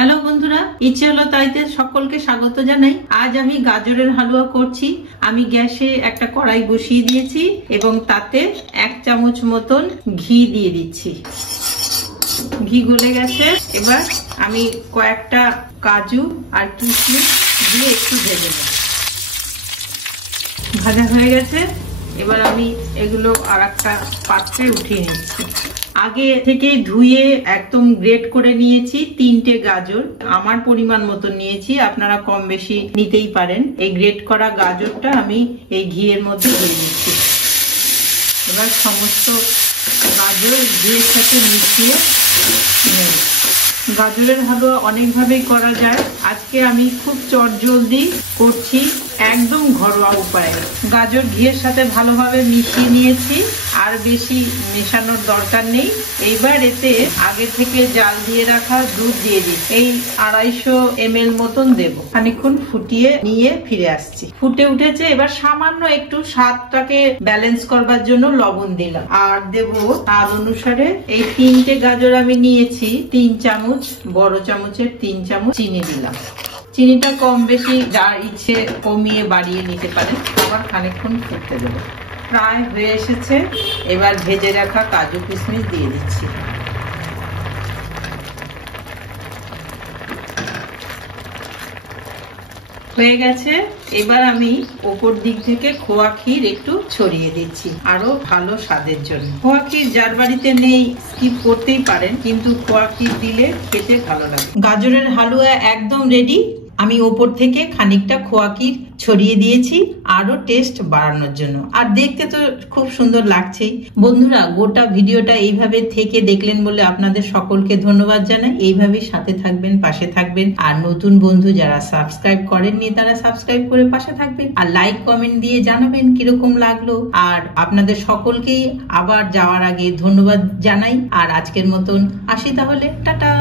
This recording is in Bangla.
হ্যালো বন্ধুরা, ইচ্ছে হলো তাইতে সকলকে স্বাগত জানাই। আজ আমি গাজরের হালুয়া করছি। আমি গ্যাসে একটা কড়াই বসিয়ে দিয়েছি এবং তাতে 1 চামচ মতন ঘি দিয়ে দিচ্ছি। ঘি গলে গেছে। এবার আমি কয়েকটা কাজু আর কিশমিশ দিয়ে একটু ভেজে নেব। ভাজা হয়ে গেছে। এবার আমি এগুলো আর একটা পাত্রে উঠিয়ে নিচ্ছি। আগে থেকে ধুয়ে একদম গ্রেট করে নিয়েছি 3টে গাজর। আমার পরিমাণ মতো নিয়েছি, আপনারা কম বেশি নিতেই পারেন। এই গ্রেট করা গাজরটা আমি এই ঘিয়ের মধ্যে দিয়ে দিচ্ছি। এবার সমস্ত গাজর ঘিয়ের সাথে মিশিয়ে নেব। গাজরের হালুয়া অনেকভাবেই করা যায়। আজকে আমি খুব চটজলদি করছি, একদম ঘরোয়া উপায়ে। গাজর ঘিয়ের সাথে ভালোভাবে মিশিয়ে নিয়েছি, আর বেশি মেশানোর দরকার নেই। এইবার এতে আগে থেকে জাল দিয়ে রাখা দুধ দিয়ে দিই। এই 250 ml মতন দেব। খানিকক্ষণ ফুটিয়ে নিয়ে ফিরে আসছি। ফুটে উঠেছে। এবার সামান্য একটু স্বাদটাকে ব্যালেন্স করবার জন্য লবণ দিলাম, আর দেব স্বাদ অনুসারে। এই 3টে গাজর আমি নিয়েছি, 3 চামচ, বড় চামচের 3 চামচ চিনি দিলাম। চিনিটা কম বেশি যার ইচ্ছে কমিয়ে বাড়িয়ে নিতে পারেন। আবার খানিকক্ষণ ফুটতে দেবো। প্রায় হয়ে এসেছে। এবার ভেজে রাখা কাজু কিশমিশ দিয়ে দিচ্ছি। হয়ে গেছে। এবার আমি উপর দিক থেকে খোয়া ক্ষীর একটু ছড়িয়ে দিচ্ছি, আরো ভালো স্বাদের জন্য। খোয়া ক্ষীর যার বাড়িতে নেই স্কিপ করতেই পারেন, কিন্তু খোয়া ক্ষীর দিলে খেতে ভালো লাগে। গাজরের হালুয়া একদম রেডি। আমি উপর থেকে খানিকটা খোয়া ক্ষীর ছড়িয়ে দিয়েছি আরো টেস্ট বাড়ানোর জন্য। আর দেখতে তো খুব সুন্দর লাগছেই। বন্ধুরা, গোটা ভিডিওটা এইভাবে থেকে দেখলেন বলে আপনাদের সকলকে ধন্যবাদ জানাই। এইভাবেই সাথে থাকবেন, পাশে থাকবেন। আর নতুন বন্ধু যারা সাবস্ক্রাইব করেননি তারা সাবস্ক্রাইব করে পাশে থাকবেন, আর লাইক কমেন্ট দিয়ে জানাবেন কিরকম লাগলো। আর আপনাদের সকলকেই আবার যাওয়ার আগে ধন্যবাদ জানাই। আর আজকের মতন আসি তাহলে, টাটা।